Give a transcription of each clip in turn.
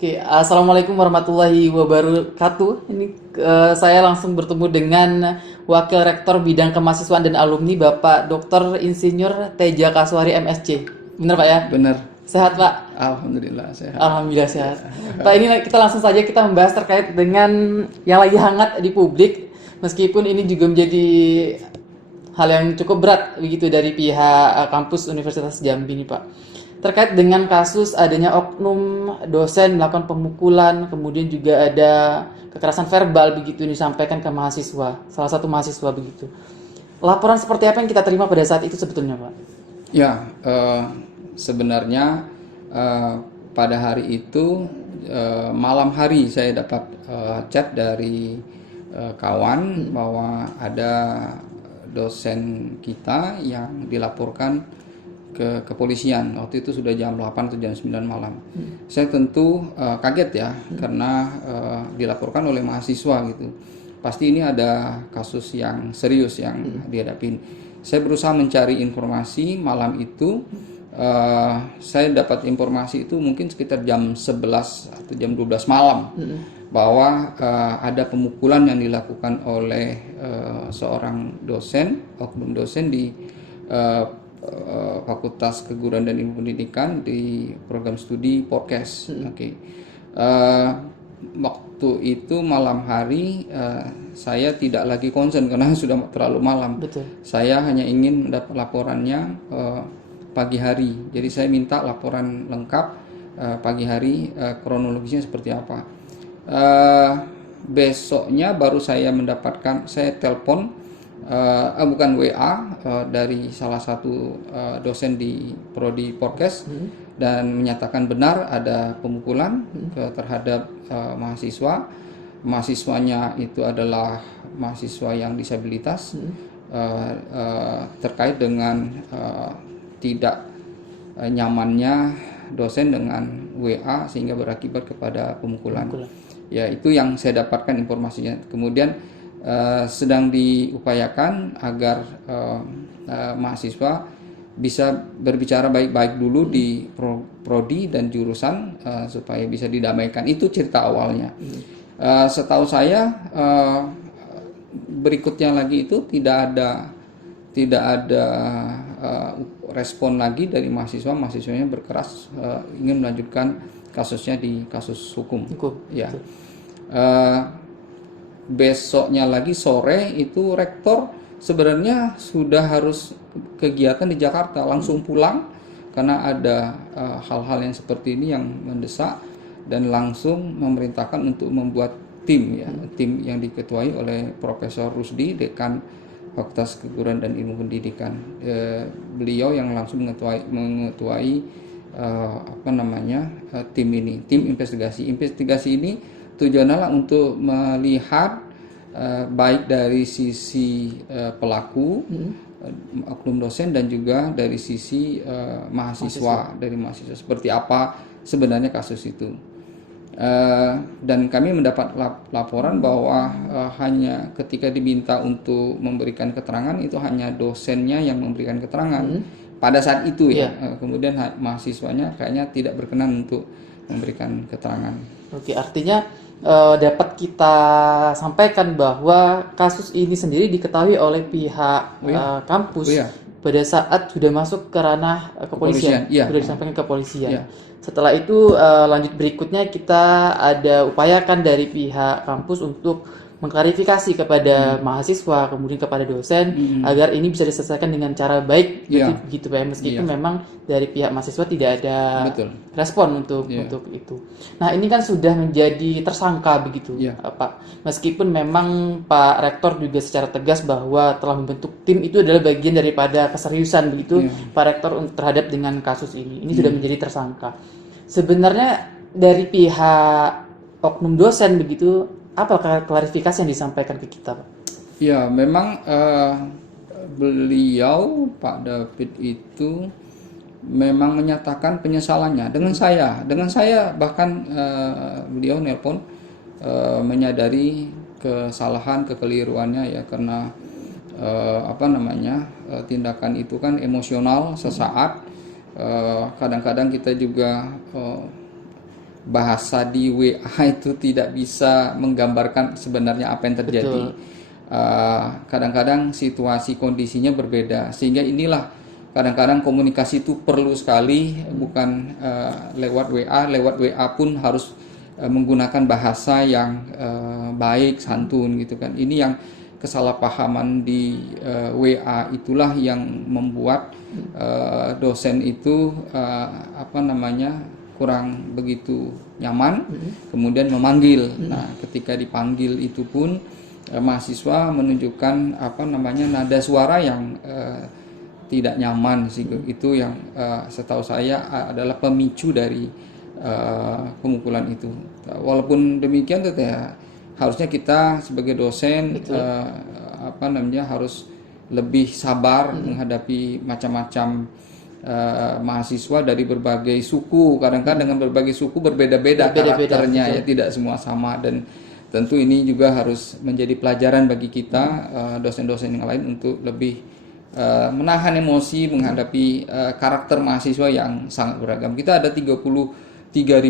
Oke, Assalamualaikum warahmatullahi wabarakatuh. Ini saya langsung bertemu dengan Wakil Rektor Bidang Kemahasiswaan dan Alumni Bapak Dr. Insinyur Teja Kaswari MSc. Benar Pak ya? Benar. Sehat Pak? Alhamdulillah sehat. Alhamdulillah sehat. Pak, ini kita langsung saja kita membahas terkait dengan yang lagi hangat di publik. Meskipun ini juga menjadi hal yang cukup berat begitu dari pihak kampus Universitas Jambi nih Pak. Terkait dengan kasus adanya oknum dosen melakukan pemukulan, kemudian juga ada kekerasan verbal begitu yang disampaikan ke mahasiswa, salah satu mahasiswa begitu. Laporan seperti apa yang kita terima pada saat itu sebetulnya Pak? Ya, sebenarnya pada hari itu malam hari saya dapat chat dari kawan bahwa ada dosen kita yang dilaporkan ke kepolisian. Waktu itu sudah jam 8 atau jam 9 malam. Saya tentu kaget ya, karena dilaporkan oleh mahasiswa gitu. Pasti ini ada kasus yang serius yang dihadapin. Saya berusaha mencari informasi malam itu. Saya dapat informasi itu mungkin sekitar jam 11 atau jam 12 malam bahwa ada pemukulan yang dilakukan oleh seorang dosen, oknum dosen di Fakultas Keguruan dan Ilmu Pendidikan di program studi podcast. Oke. Waktu itu malam hari saya tidak lagi konsen karena sudah terlalu malam. Betul. Saya hanya ingin mendapat laporannya pagi hari. Jadi saya minta laporan lengkap pagi hari, kronologisnya seperti apa. Besoknya baru saya mendapatkan, saya telepon bukan WA dari salah satu dosen di prodi podcast dan menyatakan benar ada pemukulan terhadap mahasiswa. Mahasiswanya itu adalah mahasiswa yang disabilitas, terkait dengan tidak nyamannya dosen dengan WA sehingga berakibat kepada pemukulan. Ya, itu yang saya dapatkan informasinya. Kemudian sedang diupayakan agar mahasiswa bisa berbicara baik-baik dulu di prodi dan jurusan supaya bisa didamaikan. Itu cerita awalnya. Setahu saya berikutnya lagi itu tidak ada respon lagi dari mahasiswanya berkeras ingin melanjutkan kasusnya di kasus hukum. Ya. Besoknya lagi sore itu rektor sebenarnya sudah harus kegiatan di Jakarta, langsung pulang karena ada hal-hal yang seperti ini yang mendesak, dan langsung memerintahkan untuk membuat tim ya, tim yang diketuai oleh Profesor Rusdi, Dekan Fakultas Keguruan dan Ilmu Pendidikan. Beliau yang langsung mengetuai tim ini, tim investigasi. Investigasi ini tujuannya untuk melihat baik dari sisi pelaku, oknum dosen, dan juga dari sisi mahasiswa seperti apa sebenarnya kasus itu. Dan kami mendapat laporan bahwa hanya ketika diminta untuk memberikan keterangan itu hanya dosennya yang memberikan keterangan pada saat itu ya. Kemudian mahasiswanya kayaknya tidak berkenan untuk memberikan keterangan. Oke, artinya dapat kita sampaikan bahwa kasus ini sendiri diketahui oleh pihak kampus pada saat sudah masuk ke ranah kepolisian, sudah disampaikan ke kepolisian. Setelah itu lanjut berikutnya kita ada upayakan dari pihak kampus untuk mengklarifikasi kepada mahasiswa, kemudian kepada dosen agar ini bisa diselesaikan dengan cara baik, gitu Pak. Meskipun memang dari pihak mahasiswa tidak ada respon untuk itu. Nah, ini kan sudah menjadi tersangka begitu, Pak. Meskipun memang Pak Rektor juga secara tegas bahwa telah membentuk tim, itu adalah bagian daripada keseriusan begitu Pak Rektor terhadap dengan kasus ini. Ini sudah menjadi tersangka. Sebenarnya dari pihak oknum dosen begitu, apa klarifikasi yang disampaikan ke kita, Pak? Ya, memang beliau Pak David itu memang menyatakan penyesalannya dengan saya bahkan beliau nelpon menyadari kesalahan, kekeliruannya ya, karena tindakan itu kan emosional sesaat. Kadang-kadang kita juga bahasa di WA itu tidak bisa menggambarkan sebenarnya apa yang terjadi. Kadang-kadang situasi kondisinya berbeda, sehingga inilah kadang-kadang komunikasi itu perlu sekali, bukan lewat WA pun harus menggunakan bahasa yang baik, santun gitu kan. Ini yang kesalahpahaman di WA itulah yang membuat dosen itu kurang begitu nyaman, kemudian memanggil. Nah, ketika dipanggil itu pun mahasiswa menunjukkan nada suara yang tidak nyaman sih. Itu yang setahu saya adalah pemicu dari pemukulan itu. Walaupun demikian harusnya kita sebagai dosen harus lebih sabar menghadapi macam-macam mahasiswa dari berbagai suku. Kadang-kadang dengan berbagai suku berbeda-beda karakternya, ya tidak semua sama, dan tentu ini juga harus menjadi pelajaran bagi kita dosen-dosen yang lain untuk lebih menahan emosi menghadapi karakter mahasiswa yang sangat beragam. Kita ada 33.000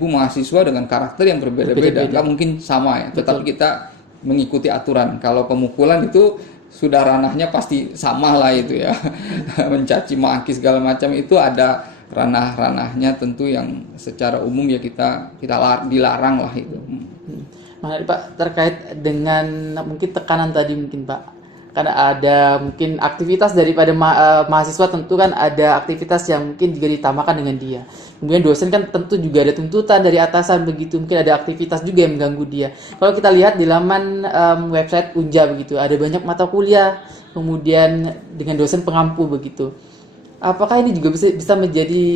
mahasiswa dengan karakter yang berbeda-beda, nggak mungkin sama ya. Tetapi kita mengikuti aturan. Kalau pemukulan itu sudah ranahnya pasti sama lah itu ya. Mencaci maki segala macam itu ada ranah-ranahnya tentu yang secara umum ya kita dilarang lah itu. Menarik Pak, terkait dengan mungkin tekanan tadi mungkin Pak, karena ada mungkin aktivitas daripada mahasiswa, tentu kan ada aktivitas yang mungkin juga ditambahkan dengan dia. Kemudian dosen kan tentu juga ada tuntutan dari atasan begitu, mungkin ada aktivitas juga yang mengganggu dia. Kalau kita lihat di laman website Unja begitu, ada banyak mata kuliah, kemudian dengan dosen pengampu begitu. Apakah ini juga bisa menjadi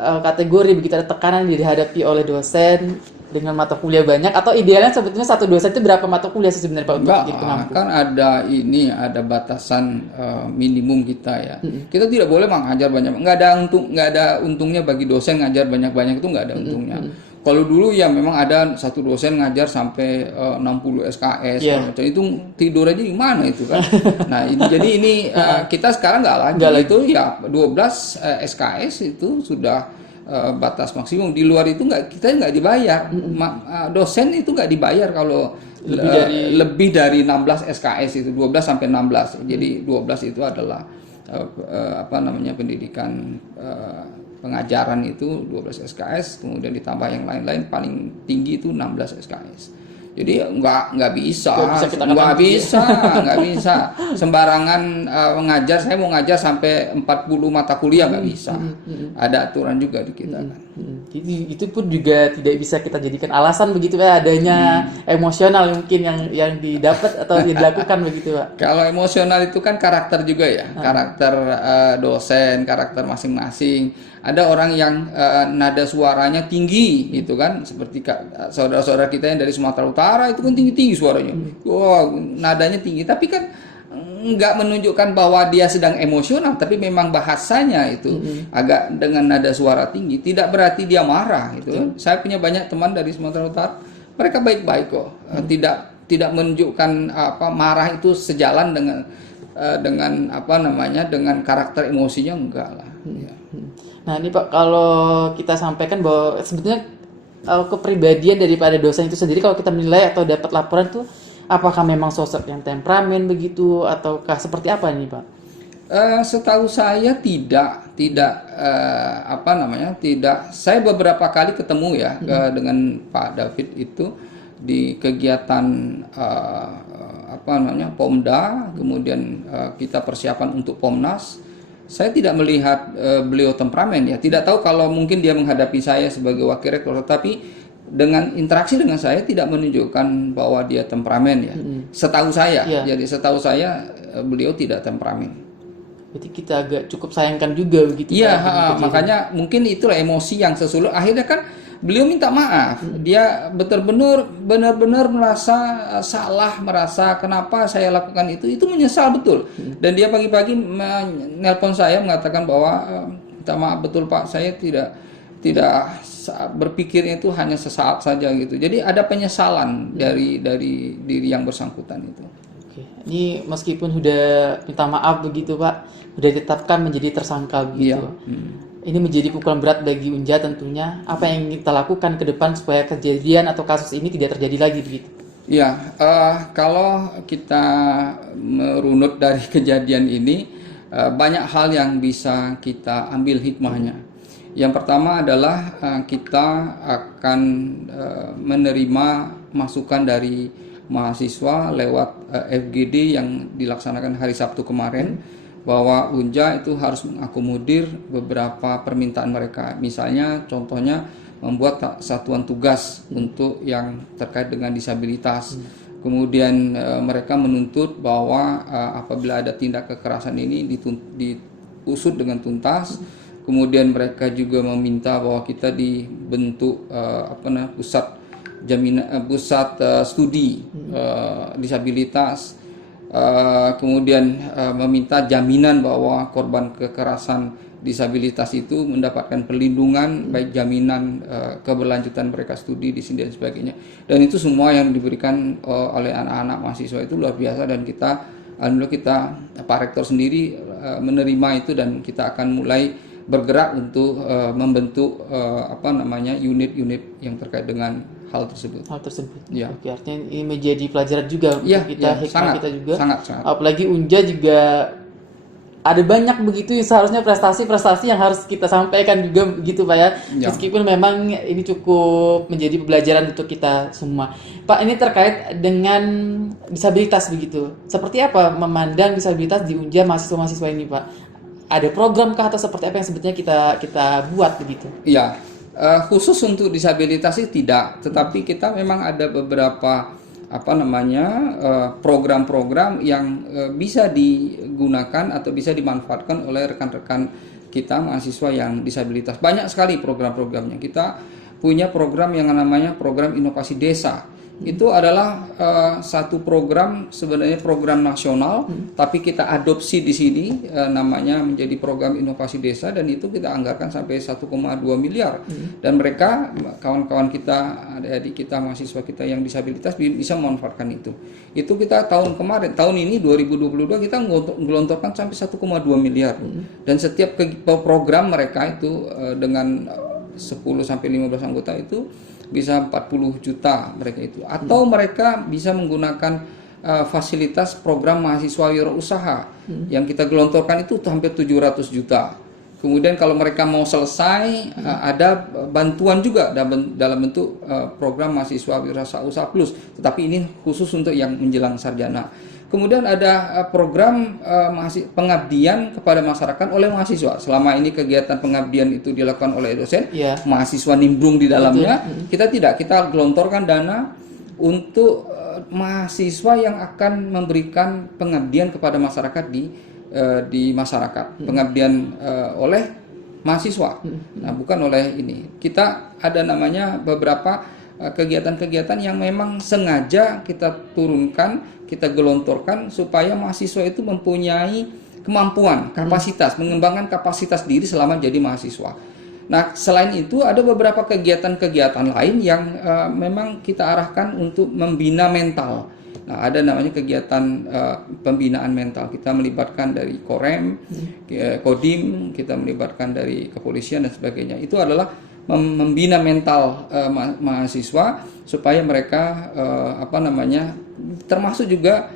kategori begitu, ada tekanan yang dihadapi oleh dosen dengan mata kuliah banyak, atau idealnya sebetulnya satu dosen itu berapa mata kuliah sih sebenarnya Pak untuk jadi pengampu? Kan ada batasan minimum kita ya. Kita tidak boleh mengajar banyak, nggak ada untungnya bagi dosen ngajar banyak-banyak, itu nggak ada untungnya. Kalau dulu ya memang ada satu dosen ngajar sampai 60 SKS, macam itu tidur aja gimana itu kan. Nah jadi ini kita sekarang nggak lagi itu ya 12 SKS itu sudah batas maksimum. Di luar itu kita nggak dibayar. Dosen itu nggak dibayar kalau lebih dari 16 SKS itu, 12 sampai 16. Jadi 12 itu adalah pendidikan pengajaran itu 12 SKS, kemudian ditambah yang lain-lain, paling tinggi itu 16 SKS. Jadi nggak bisa sembarangan mengajar. Saya mau ngajar sampai 40 mata kuliah nggak bisa. Ada aturan juga di kita kan. Itu pun juga tidak bisa kita jadikan alasan begitu Pak, adanya emosional mungkin yang didapat atau dilakukan begitu Pak. Kalau emosional itu kan karakter juga ya, karakter dosen, karakter masing-masing. Ada orang yang nada suaranya tinggi gitu kan, seperti saudara-saudara kita yang dari Sumatera Utara itu kan tinggi-tinggi suaranya. Nadanya tinggi, tapi kan nggak menunjukkan bahwa dia sedang emosional, tapi memang bahasanya itu agak dengan nada suara tinggi, tidak berarti dia marah gitu. Saya punya banyak teman dari Sumatera Utara, mereka baik-baik kok, tidak menunjukkan marah itu sejalan dengan karakter emosinya, enggak lah. Nah ini Pak, kalau kita sampaikan bahwa sebetulnya kepribadian daripada dosen itu sendiri, kalau kita menilai atau dapat laporan tuh, apakah memang sosok yang temperamen begitu, ataukah seperti apa ini Pak? Setahu saya tidak. Saya beberapa kali ketemu ya dengan Pak David itu di kegiatan Pomda, kemudian kita persiapan untuk Pomnas. Saya tidak melihat beliau temperamen ya. Tidak tahu kalau mungkin dia menghadapi saya sebagai wakil rektor, tapi dengan interaksi dengan saya tidak menunjukkan bahwa dia temperamen ya. Setahu saya. Jadi setahu saya beliau tidak temperamen. Berarti kita agak cukup sayangkan juga begitu. Iya, makanya mungkin itulah emosi yang sesulut. Akhirnya kan beliau minta maaf. Dia benar-benar merasa salah, merasa kenapa saya lakukan itu menyesal betul. Dan dia pagi-pagi menelpon saya mengatakan bahwa minta maaf betul Pak, saya tidak berpikirnya itu hanya sesaat saja gitu. Jadi ada penyesalan dari diri yang bersangkutan itu. Oke. Ini meskipun sudah minta maaf begitu Pak, sudah ditetapkan menjadi tersangka begitu. ini menjadi pukulan berat bagi Unja tentunya. Apa yang ingin kita lakukan ke depan supaya kejadian atau kasus ini tidak terjadi lagi begitu? Ya, kalau kita merunut dari kejadian ini, banyak hal yang bisa kita ambil hikmahnya. Yang pertama adalah kita akan menerima masukan dari mahasiswa lewat FGD yang dilaksanakan hari Sabtu kemarin, bahwa Unja itu harus mengakomodir beberapa permintaan mereka. Misalnya contohnya membuat satuan tugas untuk yang terkait dengan disabilitas. Kemudian mereka menuntut bahwa apabila ada tindak kekerasan ini diusut dengan tuntas. Kemudian mereka juga meminta bahwa kita dibentuk pusat studi disabilitas. Kemudian meminta jaminan bahwa korban kekerasan disabilitas itu mendapatkan perlindungan, baik jaminan keberlanjutan mereka studi di sini dan sebagainya. Dan itu semua yang diberikan oleh anak-anak mahasiswa itu luar biasa, dan alhamdulillah kita Pak Rektor sendiri menerima itu, dan kita akan mulai bergerak untuk membentuk unit-unit yang terkait dengan hal tersebut. Ya. Oke, artinya ini menjadi pelajaran juga untuk kita, hikmah kita juga. Sangat. Apalagi Unja juga ada banyak begitu seharusnya prestasi-prestasi yang harus kita sampaikan juga begitu Pak ya. Meskipun memang ini cukup menjadi pembelajaran untuk kita semua. Pak, ini terkait dengan disabilitas begitu. Seperti apa memandang disabilitas di Unja mahasiswa-mahasiswa ini Pak? Ada program kah atau seperti apa yang sebetulnya kita buat begitu? Iya. Khusus untuk disabilitas sih tidak, tetapi kita memang ada beberapa program-program yang bisa digunakan atau bisa dimanfaatkan oleh rekan-rekan kita mahasiswa yang disabilitas. Banyak sekali program-programnya. Kita punya program yang namanya program inovasi desa. Itu adalah satu program, sebenarnya program nasional, tapi kita adopsi di sini namanya menjadi program inovasi desa, dan itu kita anggarkan sampai 1,2 miliar. Dan mereka, kawan-kawan kita, adik-adik kita, mahasiswa kita yang disabilitas bisa memanfaatkan itu. Itu kita tahun ini 2022 kita menggelontorkan sampai 1,2 miliar. Dan setiap program mereka itu dengan 10 sampai 15 anggota itu bisa 40 juta mereka itu, atau mereka bisa menggunakan fasilitas program mahasiswa wirausaha yang kita gelontorkan itu hampir 700 juta. Kemudian kalau mereka mau selesai ada bantuan juga dalam bentuk program mahasiswa wirausaha plus, tetapi ini khusus untuk yang menjelang sarjana. Kemudian ada program pengabdian kepada masyarakat oleh mahasiswa. Selama ini kegiatan pengabdian itu dilakukan oleh dosen, mahasiswa nimbrung di dalamnya. Kita gelontorkan dana untuk mahasiswa yang akan memberikan pengabdian kepada masyarakat di masyarakat. Pengabdian oleh mahasiswa. Nah, bukan oleh ini. Kita ada namanya beberapa kegiatan-kegiatan yang memang sengaja kita turunkan, kita gelontorkan supaya mahasiswa itu mempunyai kemampuan, kapasitas, mengembangkan kapasitas diri selama jadi mahasiswa. Nah, selain itu ada beberapa kegiatan-kegiatan lain yang memang kita arahkan untuk membina mental. Nah, ada namanya kegiatan pembinaan mental. Kita melibatkan dari Korem, Kodim, kita melibatkan dari kepolisian dan sebagainya. Itu adalah membina mental mahasiswa supaya mereka termasuk juga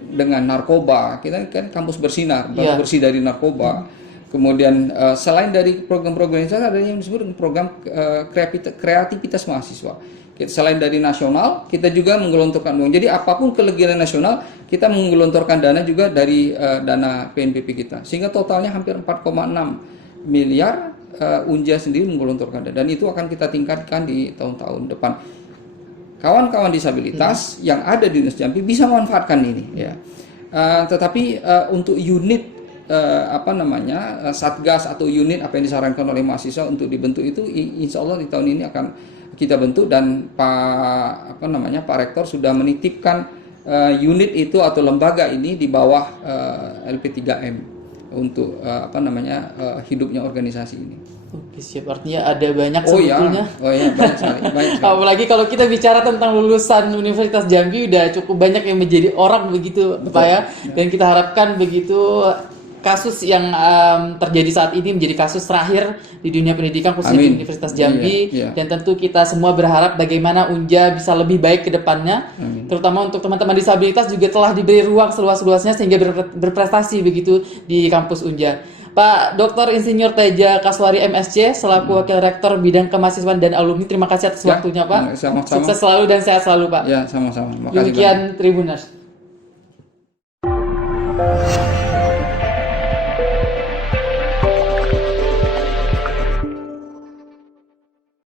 dengan narkoba. Kita kan kampus bersinar, bersih dari narkoba. Kemudian selain dari program-program itu ada yang disebut dengan program kreativitas mahasiswa. Selain dari nasional, kita juga menggelontorkan uang. Jadi apapun kegiatan nasional, kita menggelontorkan dana juga dari dana PNBP kita. Sehingga totalnya hampir 4,6 miliar Unja sendiri menggelontorkan dana. Dan itu akan kita tingkatkan di tahun-tahun depan. Kawan-kawan disabilitas yang ada di Unes Jambi bisa memanfaatkan ini. Ya. Tetapi untuk unit satgas atau unit apa yang disarankan oleh mahasiswa untuk dibentuk itu, insya Allah di tahun ini akan kita bentuk, dan Pak Rektor sudah menitipkan unit itu atau lembaga ini di bawah LP3M untuk hidupnya organisasi ini. Oke, siap. Artinya ada banyak sebetulnya. Banyak sekali. Apalagi kalau kita bicara tentang lulusan Universitas Jambi udah cukup banyak yang menjadi orang begitu, Pak ya. Dan kita harapkan begitu kasus yang terjadi saat ini menjadi kasus terakhir di dunia pendidikan khususnya di Universitas Jambi. Dan tentu kita semua berharap bagaimana Unja bisa lebih baik ke depannya. Terutama untuk teman-teman disabilitas juga telah diberi ruang seluas-luasnya sehingga berprestasi begitu di kampus Unja. Pak Dr. Insinyur Teja Kaswari MSc selaku Wakil Rektor Bidang Kemahasiswaan dan Alumni, terima kasih atas waktunya Pak. Sama-sama. Sukses selalu dan sehat selalu Pak. Ya, sama-sama. Demikian Tribuners.